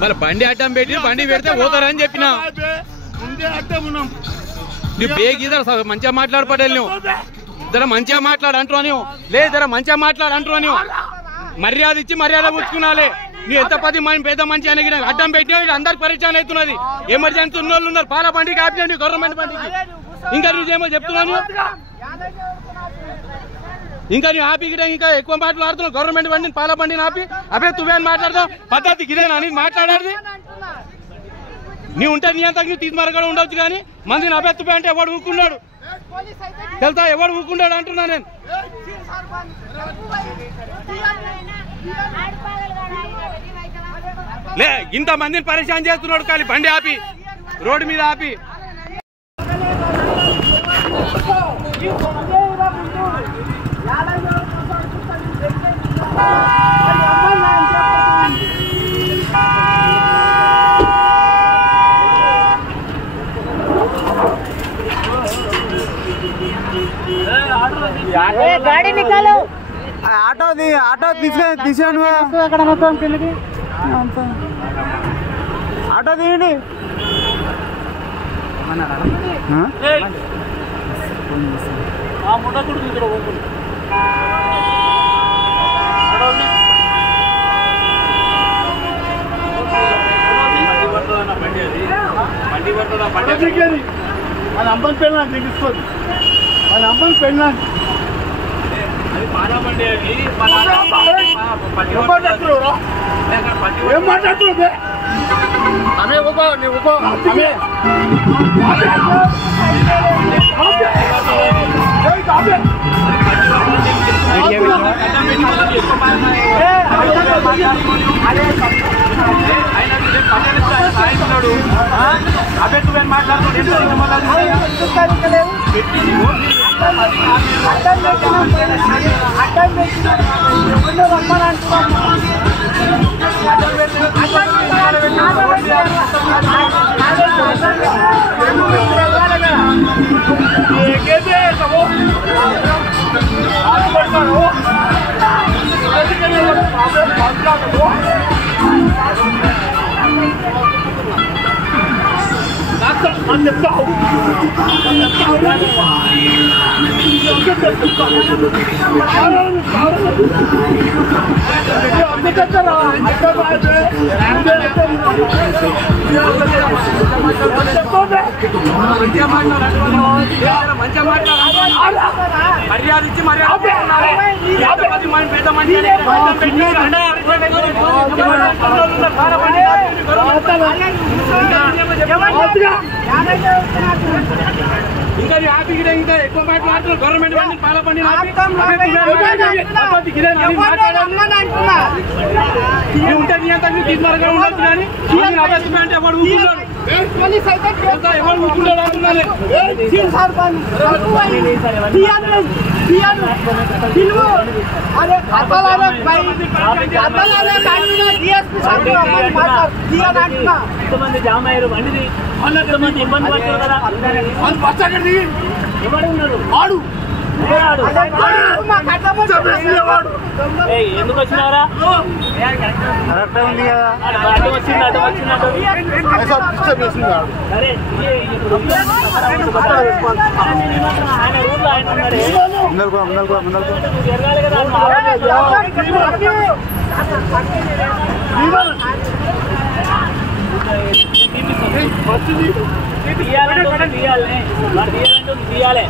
మరి బండి అడ్డం పెట్టి బండి పెడితే పోతారని చెప్పినా నువ్వు బేగిదర మంచిగా మాట్లాడు పడేది నువ్వు ఇద్దరు మంచిగా మాట్లాడు అంటున్నా నువ్వు లేదు ఇద్దరు మంచిగా మాట్లాడు అంటున్నా నువ్వు మర్యాద ఇచ్చి మర్యాద పుచ్చుకున్నాలే నువ్వు ఎంత 10 మంది పెద్ద మంచి అని అడ్డం పెట్టినా అందరికి పరిచయం అవుతున్నది ఎమర్జెన్సీ ఉన్న వాళ్ళు ఉన్నారు పాల బండికి ఆపినండి గవర్నమెంట్ బండికి ఇంకా నువ్వేమో చెప్తున్నాను ఇంకా నువ్వు ఆపి ఇంకా ఎక్కువ మాట్లాడుతున్నావు గవర్నమెంట్ బండిని పాల బండిని ఆపి అదే నువ్వేం మాట్లాడతావు పద్ధతికి ఇదేనా అని మాట్లాడేది నీ ఉంటే నీ అంతా తీసుమరగా ఉండొచ్చు కానీ మందిని అభ్యర్థి అంటే ఎవడు ఊరుకున్నాడు తెలుసా ఎవడు ఊరుకున్నాడు అంటున్నా నేను లే ఇంత మందిని పరిశాన్ చేస్తున్నాడు ఖాళీ బండి ఆపి రోడ్డు మీద ఆపి गाड़ी निकालो ఆటో తీసాను అక్కడ మొత్తం కిందకి ఆటో తీయండి అది అంబన్ పెళ్ళి నాకు తీసుకోదు అది అంబన్ పెళ్ళి నాకు ఏం మాట్లాడుతుంది అమే ఊకో నువ్వు ఊకో అమే అభ్యర్థి మాట్లాడుతున్నాడు మర్యాద ఇచ్చి మర్యాద పెద్ద మంచి ఇంకా ఆపి ఇంకా ఎక్కువ మాట్లాడుతున్నారు గవర్నమెంట్ బండి పాల బండి ఉంటే నీ అంతా తీసుమరగా ఉండొచ్చు కానీ అభ్యర్థి అంటే ఎవరు ఊరుకున్నాడు ఎవరు ఊరుకున్నాడు అంటున్నాను ఇంతమంది జామ్ అయ్యారు బండిది ఇంతమంది ఇబ్బంది పడుతున్నారు కదా ఎవరు ఉన్నారు వాడు ఎందుకు వచ్చినారా ఉంది కదా అటు వచ్చింది సరే ఆయన రూట్లో ఆయన ఉన్నాడు జరగాలి కదా తీయాలంటే తీయాలి తీయాలి